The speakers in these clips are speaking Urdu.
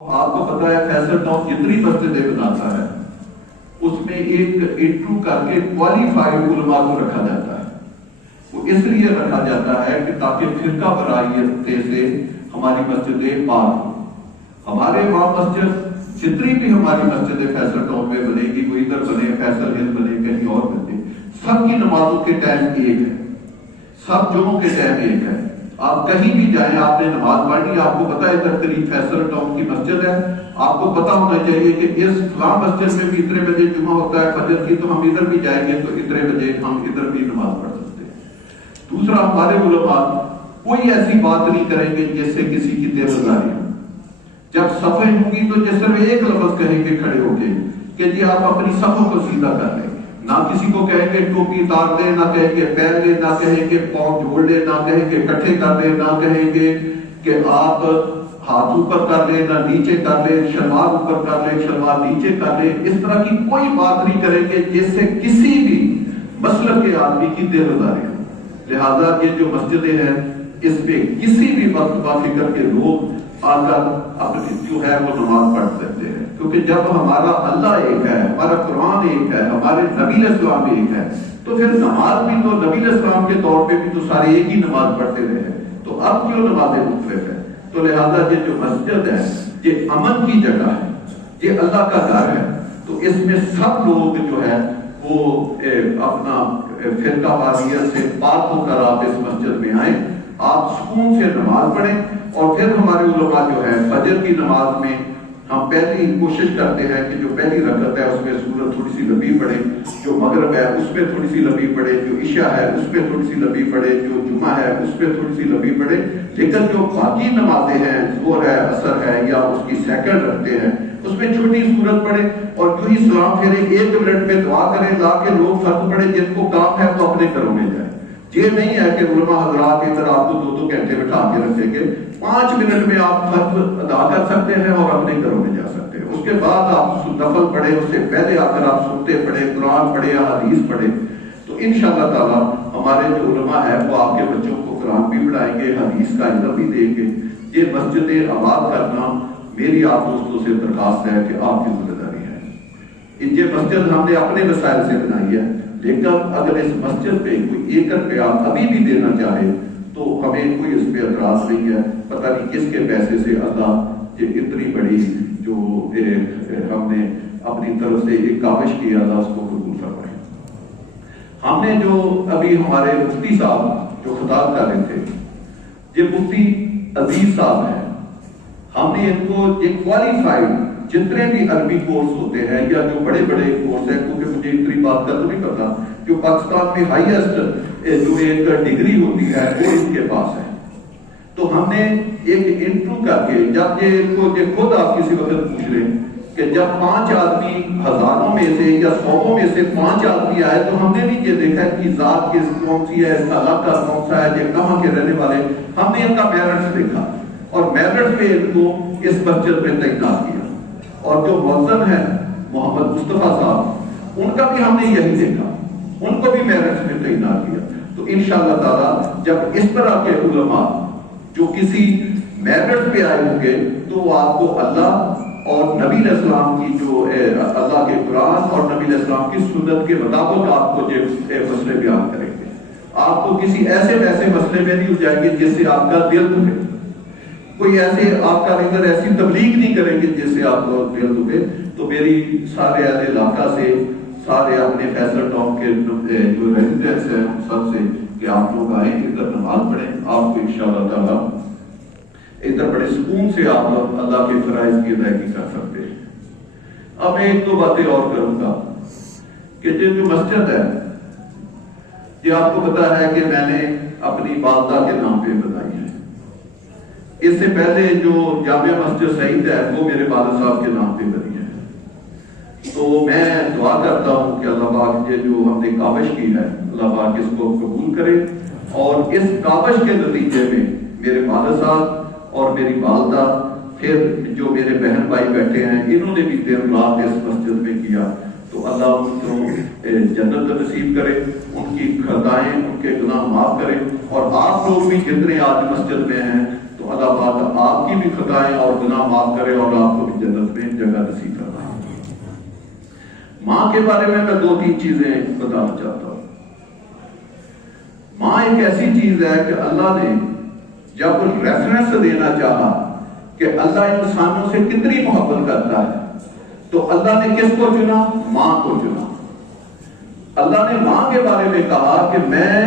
آپ کو پتا ہے فیصل ٹاؤن جتنی مسجدیں بناتا ہے اس میں ایک انٹرو کر کے کوالیفائڈ علماء کو رکھا جاتا ہے. وہ اس لیے رکھا جاتا ہے کہ تاکہ فرقہ وارانہ سے ہماری مسجدیں پاک ہوں. ہمارے وہاں مسجد جتنی بھی ہماری مسجدیں فیصل ٹاؤن میں بنے گی، وہ ادھر بنے، فیصل ہل بنے، کہیں اور بنے، سب کی نمازوں کے ٹائم ایک ہے، سب جمعوں کے ٹائم ایک ہے. آپ کہیں بھی جائیں، آپ نے نماز پڑھنی، آپ کو پتا ہے ادھر قریب فیصل ٹاؤن کی مسجد ہے، آپ کو پتا ہونا چاہیے کہ اس فلاں مسجد میں بھی اتنے بجے جمعہ ہوتا ہے فجر کی، تو ہم ادھر بھی جائیں گے تو اتنے بجے ہم ادھر بھی نماز پڑھ سکتے ہیں. دوسرا، ہمارے علماء کوئی ایسی بات نہیں کریں گے جس سے کسی کی دل آزاری ہو. جب صفیں ہوں گی تو جس طرح ایک لفظ کہیں گے کھڑے ہو کے کہ جی آپ اپنی صفوں کو سیدھا کر لیں. نہ کسی کو کہیں گے ٹوپی اتار دیں، نہ کہیں گے پہن لیں، نہ کہیں گے پاؤں جوڑ لیں، نہ کہیں گے کٹھے کر لیں، نہ کہیں گے کہ آپ ہاتھ اوپر کر لیں، نہ نیچے کر لیں، شلوار اوپر کر لیں، شلوار نیچے کر لیں. اس طرح کی کوئی بات نہیں کریں گے جس سے کسی بھی مسلک کے آدمی کی دل آزاری ہو. لہذا یہ جو مسجدیں ہیں اس میں کسی بھی وقت با فکر کے لوگ آ کر اپنی جو ہے وہ نماز پڑھ سکتے ہیں، کیونکہ جب ہمارا اللہ ایک ہے، ہمارا قرآن ایک ہے، ہمارے نبی علیہ السلام بھی ایک ہے، تو پھر نماز بھی تو نبی علیہ السلام کے طور پہ بھی تو سارے ایک ہی نماز پڑھتے رہے. تو اب کیوں نمازیں مختلف ہیں؟ تو لہذا یہ جو مسجد ہے یہ امن کی جگہ ہے، یہ اللہ کا گھر ہے. تو اس میں سب لوگ جو ہے وہ اپنا فرقہ واریت سے پاک ہو کر آپ اس مسجد میں آئیں، آپ سکون سے نماز پڑھیں. اور پھر ہمارے علماء جو ہے فجر کی نماز میں ہم پہلی کوشش کرتے ہیں کہ جو پہلی رکعت ہے اس میں سورت تھوڑی سی لمبی پڑھے، جو مغرب ہے اس میں تھوڑی سی لمبی پڑھے، جو عشاء ہے اس میں تھوڑی سی لمبی پڑھے، جو جمعہ ہے اس میں تھوڑی سی لمبی پڑھے. لیکن جو باقی نمازیں ہیں، ظہر ہے، عصر ہے، یا اس کی سیکنڈ رکھتے ہیں، اس میں چھوٹی سورت پڑھے اور جو ہی سلام پھیرے 1 منٹ میں دعا کریں، لا کے لوگ فرض پڑھے جن کو کام ہے وہ اپنے گھروں میں جائیں. یہ نہیں ہے کہ علماء حضرات ادھر آپ کو 2 گھنٹے بٹھا کے رکھیں گے. 5 منٹ میں آپ فرض ادا کر سکتے ہیں اور اپنے گھروں میں جا سکتے ہیں. اس کے بعد آپ نفل پڑھیں، اس سے پہلے آ کر آپ سنتے پڑھیں، قرآن پڑھیں یا حدیث پڑھیں. تو انشاءاللہ تعالی ہمارے جو علماء ہیں وہ آپ کے بچوں کو قرآن بھی پڑھائیں گے، حدیث کا علم بھی دیں گے. یہ مسجدیں آباد کرنا میری آپ دوستوں سے درخواست ہے کہ آپ کی ذمہ داری ہے. یہ مسجد ہم نے اپنے وسائل سے بنائی ہے، لیکن اگر اس مسجد پہ کوئی 1 روپیہ ابھی بھی دینا چاہے تو ہمیں کوئی اس پہ اعتراض نہیں ہے. پتہ نہیں کس کے پیسے سے اللہ یہ اتنی بڑی جو ہم نے اپنی طرف سے ایک کاوش کی، اللہ اس کو قبول فرمائے. ہم نے جو ابھی ہمارے مفتی صاحب جو خطاب کر رہے تھے، یہ مفتی عزیز صاحب ہیں. ہم نے ان کو یہ کوالیفائڈ جتنے بھی عربی کورس ہوتے ہیں یا جو بڑے بڑے کورس ہیں، کیونکہ مجھے اتنی بات کا تو نہیں پتا، جو پاکستان میں ہائیسٹ جو ایک ڈگری ہوتی ہے وہ ان کے پاس ہے. تو ہم نے ایک انٹرو کر کے، جب یہ خود آپ کسی وقت پوچھ لیں کہ جب 5 آدمی ہزاروں میں سے یا 100 میں سے 5 آدمی آئے تو ہم نے بھی یہ دیکھا کہ ذات کون سی ہے، اس کا علاقہ کون سا ہے، یہ کہاں کے رہنے والے. ہم نے ان کا میرٹس دیکھا اور میرٹس میں ان کو اس مسجد میں تعینات کیا. اور جو مؤذن ہیں محمد مصطفیٰ صاحب، ان کا بھی ہم نے یہی دیکھا، ان کو بھی میرٹس میں تعینات کیا. تو انشاءاللہ تعالی جب اس طرح کے علماء جو کسی میرٹ پہ آئے ہوں گے تو وہ آپ کو اللہ اور نبی علیہ السلام کی جو اللہ کے قرآن اور نبی علیہ السلام کی سنت کے مطابق آپ کو یہ مسئلے بیان کریں گے. آپ کو کسی ایسے ویسے مسئلے میں نہیں جائیں گے جس سے آپ کا دل دکھے. کوئی ایسے آپ کا ادھر ایسی تبلیغ نہیں کریں گے جس سے آپ کو دل دکھے. تو میری سارے اہل علاقہ سے، سارے اپنے فیصل ٹاؤن کے جو ریزیڈنٹس ہیں ان سب سے کہ آپ لوگ آئیں، ادھر نماز پڑھیں. آپ کو انشاءاللہ تعالیٰ ادھر بڑے سکون سے آپ اللہ کے فرائض کی ادائیگی کر سکتے ہیں. اب میں 1-2 باتیں اور کروں گا کہ یہ جو مسجد ہے یہ آپ کو پتا ہے کہ میں نے اپنی والدہ کے نام پہ بنائی ہے. اس سے پہلے جو جامع مسجد سعید ہے وہ میرے والد صاحب کے نام پہ بنی ہے. تو میں دعا کرتا ہوں کہ اللہ پاک یہ جو ہم نے کاوش کی ہے اللہ پاک اس کو قبول کرے. اور اس کاوش کے نتیجے میں میرے والد صاحب اور میری والدہ، پھر جو میرے بہن بھائی بیٹھے ہیں، انہوں نے بھی دن رات اس مسجد میں کیا. تو اللہ ان کو جنت نصیب کرے، ان کی خطائیں، ان کے گناہ معاف کرے. اور آپ لوگ بھی جتنے آج مسجد میں ہیں تو تو اللہ پاک آپ کی بھی خطائیں اور گناہ معاف کرے اور آپ کو بھی جنت میں جگہ نصیب فرمائے۔ ماں کے بارے میں 2-3 چیزیں بتانا چاہتا ہوں۔ ماں ایک ایسی چیز ہے کہ اللہ نے جب ریفرنس دینا چاہا کہ اللہ انسانوں سے کتنی محبت کرتا ہے تو اللہ نے کس کو چنا؟ ماں کو چنا۔ اللہ نے ماں کے بارے میں کہا کہ میں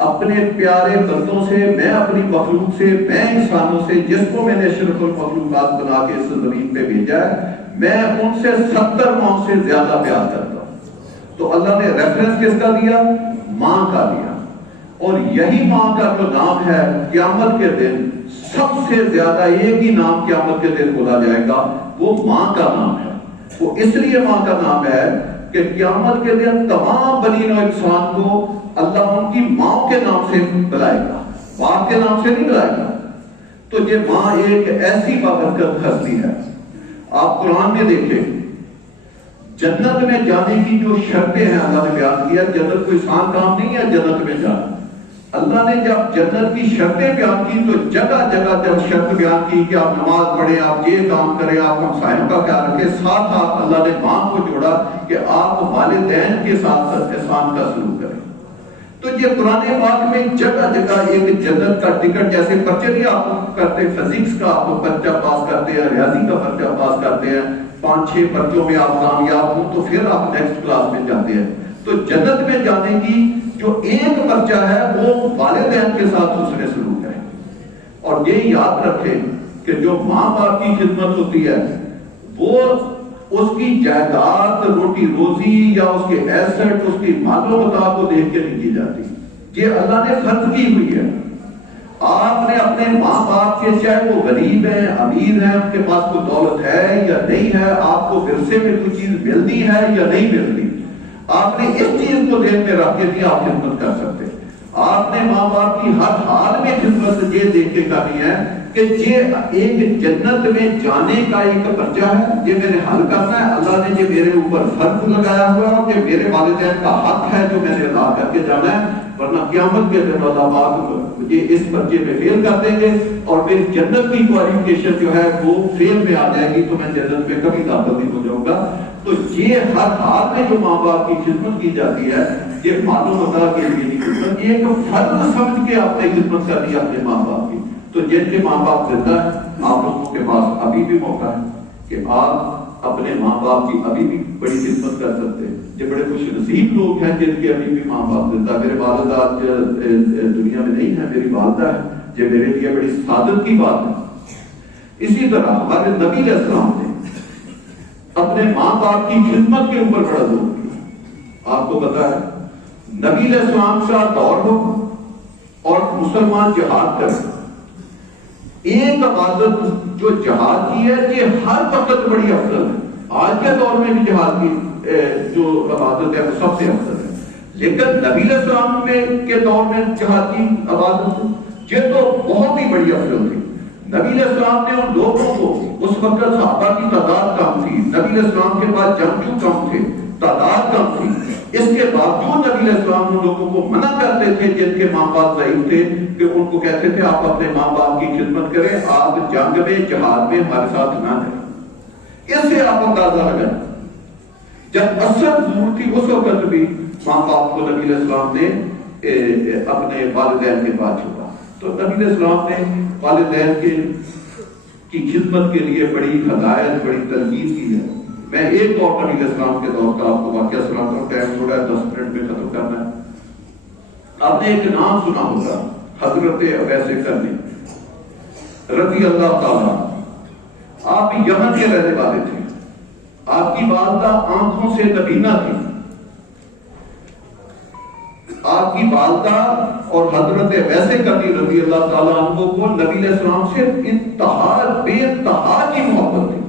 اپنے پیارے بندوں سے، میں اپنی مخلوق سے، میں انسانوں سے، جس کو میں نے اشرف المخلوقات بنا کے اس زمین پہ بھیجا ہے، میں ان سے 70 ماں سے زیادہ پیار کرتا ہوں۔ تو اللہ نے ریفرنس کس کا دیا؟ ماں کا دیا۔ اور یہی ماں کا جو نام ہے قیامت کے دن سب سے زیادہ ایک ہی نام قیامت کے دن بولا جائے گا، وہ ماں کا نام ہے۔ وہ اس لیے ماں کا نام ہے کہ قیامت کے دن تمام بنی نوع انسان کو اللہ ان کی ماں کے نام سے بلائے گا، باپ کے نام سے نہیں بلائے گا۔ تو یہ ماں ایک ایسی بابرکت ہستی ہے۔ آپ قرآن میں دیکھیں، جنت میں جانے کی جو شرطیں ہیں اللہ نے بیان کیا۔ جنت کوئی آسان کام نہیں ہے جنت میں جانا۔ اللہ نے جب جنت کی شرطیں بیان کی تو جگہ جگہ جب شرط بیان کی کہ آپ نماز پڑھیں، آپ یہ کام کریں، آپ ہمسایوں کا خیال رکھیں، ساتھ ساتھ اللہ نے ماں کو جوڑا کہ آپ والدین کے ساتھ احسان کا سلوک کریں۔ تو یہ قرآن پاک میں جگہ جگہ ایک جنت کا ٹکٹ، جیسے پرچے نہیں آپ کرتے، فزکس کا آپ پرچہ پاس کرتے ہیں، ریاضی کا پرچہ پاس کرتے ہیں، 5-6 پرچوں میں آپ کامیاب ہوں تو پھر آپ نیکسٹ کلاس میں جاتے ہیں۔ تو جنت میں جانے کی جو ایک پرچہ ہے وہ والدین کے ساتھ حسن سلوک ہے۔ اور یہ یاد رکھیں کہ جو ماں باپ کی خدمت ہوتی ہے وہ اس کی جائیداد، روٹی روزی یا اس کے ایسٹ، اس کی مال و متاع کو دیکھ کے نہیں کی جاتی، یہ اللہ نے فرض کی ہوئی ہے۔ آپ نے اپنے ماں باپ کے، چاہے وہ غریب ہیں، امیر ہیں، ان کے پاس کوئی دولت ہے یا نہیں ہے، آپ کو ورثے میں کوئی چیز ملتی ہے یا نہیں ملتی، آپ نے اس چیز کو ذہن میں رکھ کے نہیں آپ خدمت کر سکتے۔ آپ نے ماں باپ کی ہر حال میں خدمت یہ دیکھ کے کرنی ہے کہ یہ ایک جنت میں جانے کا ایک پرچہ ہے، یہ میں نے حل کرنا ہے، اللہ نے یہ میرے اوپر فرض لگایا ہوا ہے کہ میرے والدین کا حق ہے جو میں نے ادا کر کے جانا ہے، ورنہ قیامت کے دن اللہ پاک مجھے اس پرچے میں فیل کر دیں گے اور میری جنت کی کوالیفیکیشن جو ہے وہ فیل میں آ جائے گی تو میں جنت میں کبھی داخل نہیں ہو جاؤں گا۔ تو یہ ہر حال میں جو ماں باپ کی خدمت کی جاتی ہے، یہ معلوم ہوتا کہ یہ خدمت ایک فرض سمجھ کے آپ نے خدمت کرنی ہے اپنے ماں باپ کی۔ تو جن کے ماں باپ زندہ ہے، آپ لوگوں کے پاس ابھی بھی موقع ہے کہ آپ اپنے ماں باپ کی ابھی بھی بڑی خدمت کر سکتے ہیں۔ یہ بڑے خوش نصیب لوگ ہیں جن کے ابھی بھی ماں باپ زندہ۔ میرے والد آج دنیا میں نہیں ہے، میری والدہ ہے، یہ میرے لیے بڑی سعادت کی بات ہے۔ اسی طرح ہمارے نبی علیہ السلام نے اپنے ماں باپ کی خدمت کے اوپر بڑا زور دیا۔ آپ کو پتا ہے نبی علیہ السلام کا دور ہو اور مسلمان جہاد کرے، ایک عبادت جو جہاد کی ہے یہ ہر وقت بڑی افضل ہے۔ آج کے دور میں بھی جہاد کی جو عبادت ہے وہ سب سے افضل ہے، لیکن نبی علیہ السلام کے دور میں جہاد کی عبادت یہ تو بہت ہی بڑی افضل تھی۔ نبی علیہ السلام نے ان لوگوں کو، اس وقت صحابہ کی تعداد کم تھی، نبی علیہ السلام کے پاس جنگجو کم تھے، تعداد کم تھی، اس کے باوجود نبی علیہ السلام ان لوگوں کو منع کرتے تھے جن کے ماں باپ ضعیف تھے، کہ ان کو کہتے تھے آپ اپنے ماں باپ کی خدمت کریں، آپ جنگ میں جہاد میں ہمارے ساتھ نہ کریں۔ اس سے آپ اندازہ لگائیں جب اصل ضرورت تھی اس وقت بھی ماں باپ کو نبی علیہ السلام نے اپنے والدین کے پاس چھوڑا۔ تو نبی علیہ السلام نے والدین کی خدمت کے لیے بڑی ہدایت، بڑی ترغیب کی ہے۔ میں ایک اور نبی علیہ السلام کے دور کا آپ کو واقعہ سناتا ہوں، ٹائم تھوڑا ہے، 10 منٹ میں ختم کرنا ہے۔ آپ نے ایک نام سنا ہوگا، حضرت ابیس کرنی رضی اللہ تعالیٰ۔ آپ یمن کے رہنے والے تھے، آپ کی والدہ آنکھوں سے نبینا تھی۔ آپ کی والدہ اور حضرت ویسے کرنی رضی اللہ تعالیٰ عنہ کو نبی علیہ السلام سے انتہا بے انتہا کی محبت تھی،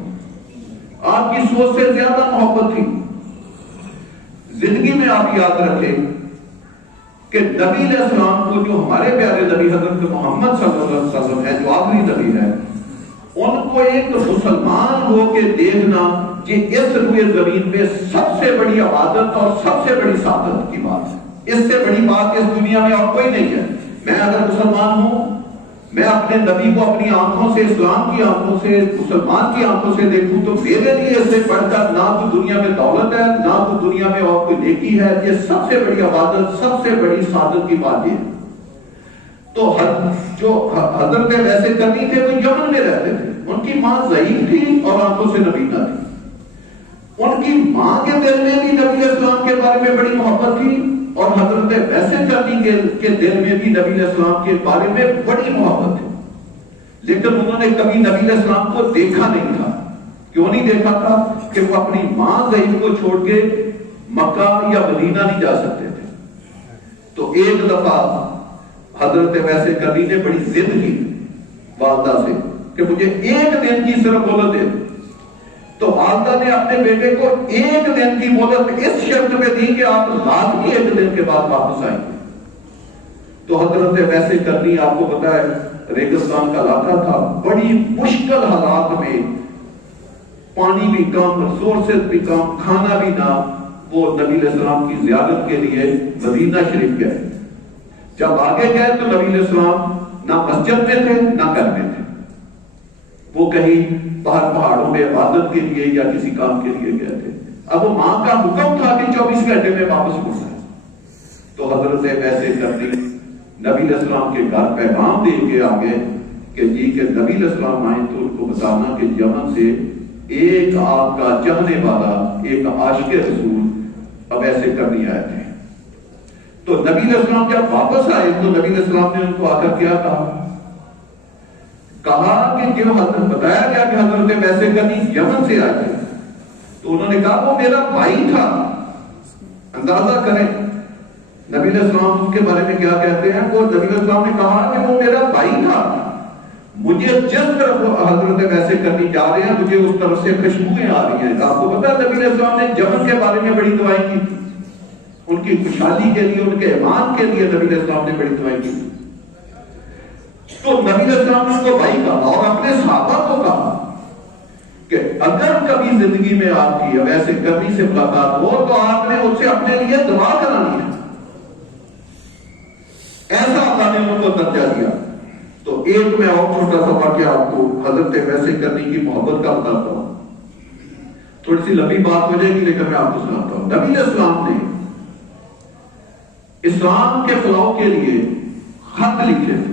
آپ کی سوچ سے زیادہ محبت تھی۔ زندگی میں آپ یاد رکھیں کہ نبی علیہ السلام کو، جو ہمارے پیارے نبی حضرت محمد صلی اللہ علیہ وسلم ہے، جو آخری نبی ہے، ان کو ایک مسلمان ہو کے دیکھنا یہ اس روئے زمین میں سب سے بڑی عبادت اور سب سے بڑی سعادت کی بات ہے۔ اس سے بڑی بات اس دنیا میں اور کوئی نہیں ہے۔ میں اگر مسلمان ہوں میں اپنے نبی کو اپنی آنکھوں سے، اسلام کی آنکھوں سے، مسلمان کی آنکھوں سے دیکھوں تو میرے لیے اس سے بڑھ کر نہ تو دنیا میں دولت ہے، نہ تو دنیا میں اور کوئی نیکی ہے. یہ سب سے بڑی عبادت، سب سے بڑی سعادت کی بات یہ ہے. تو جو حضرت ویسے کرنی تھے وہ یمن میں رہتے تھے. ان کی ماں ضعیف تھی اور آنکھوں سے نبینا تھی. ان کی ماں کے دل میں بھی نبی اسلام کے بارے میں بڑی محبت تھی اور حضرت ویسے کرنی کے دل میں بھی نبی اسلام کے بارے میں بڑی محبت تھی. لیکن انہوں نے کبھی نبی اسلام کو دیکھا نہیں تھا. کیوں نہیں دیکھا تھا؟ کہ وہ اپنی ماں ضعیف کو چھوڑ کے مکہ یا مدینہ نہیں جا سکتے تھے. تو ایک دفعہ حضرت ویسے کرنی نے بڑی ضد کی والدہ سے کہ مجھے ایک دن کی صرف مہلت دے. تو والدہ نے اپنے بیٹے کو ایک دن کی مہلت اس شرط میں دی کہ آپ لازمی ایک دن کے بعد واپس آئیں گے. تو حضرت ویسے کرنی، آپ کو پتا ہے ریگستان کا علاقہ تھا، بڑی مشکل حالات میں، پانی بھی کم، ریسورسز بھی کم، کھانا بھی نہ، وہ نبی علیہ السلام کی زیارت کے لیے مدینہ شریف گئے. جب آگے گئے تو نبی علیہ السلام نہ مسجد میں تھے نہ گھر میں تھے. وہ کہیں باہر پہاڑوں میں عبادت کے لیے یا کسی کام کے لیے گئے تھے. اب وہ ماں کا حکم تھا کہ 24 گھنٹے میں واپس لوٹنا ہے. تو حضرت ویسے کرنی نبی علیہ السلام کے گھر پیغام دے کے آگے کہ جی کہ نبی علیہ السلام آئے تو ان کو بتانا کہ یمن سے ایک آپ کا چاہنے والا، ایک عاشق رسول اب ایسے کرنی آئے تھے. تو نبی علیہ السلام جب واپس آئے تو نبی علیہ السلام نے ان کو آ کر کیا کہا کہ جو حضرت بتایا گیا کہ حضرت ویسے کرنی یمن سے آئے تھے. تو انہوں نے کہا وہ میرا بھائی تھا. اندازہ کریں نبی علیہ السلام اس کے بارے میں کیا کہتے ہیں. وہ نبی علیہ السلام نے کہا کہ وہ میرا بھائی تھا. مجھے جس طرف حضرت ویسے کرنی جا رہے ہیں مجھے اس طرف سے خوشبوئیں آ رہی ہیں. آپ کو پتا ہے نبی علیہ السلام نے یمن کے بارے میں بڑی دعائیں کی تھی. ان کی خوشحالی کے لیے، ان کے ایمان کے لیے نبی علیہ السلام نے بڑی دعائیں کی. تو نبی علیہ السلام نے ان کو بھائی کہا اور اپنے صحابہ کو کہا کہ اگر کبھی زندگی میں آپ کی ویسے کرنی سے ملاقات ہو تو آپ نے ان سے اپنے لیے دعا کرانی ہے. ایسا اللہ نے ان کو درجہ دیا. تو ایک میں اور چھوٹا سا واقعہ آپ کو حضرت ویسے کرنی کی محبت کا بتاتا ہوں. تھوڑی سی لمبی بات ہو جائے گی لیکن میں آپ کو سناتا ہوں. نبی علیہ السلام نے اسلام کے فلاح کے لیے خط لکھے تھے.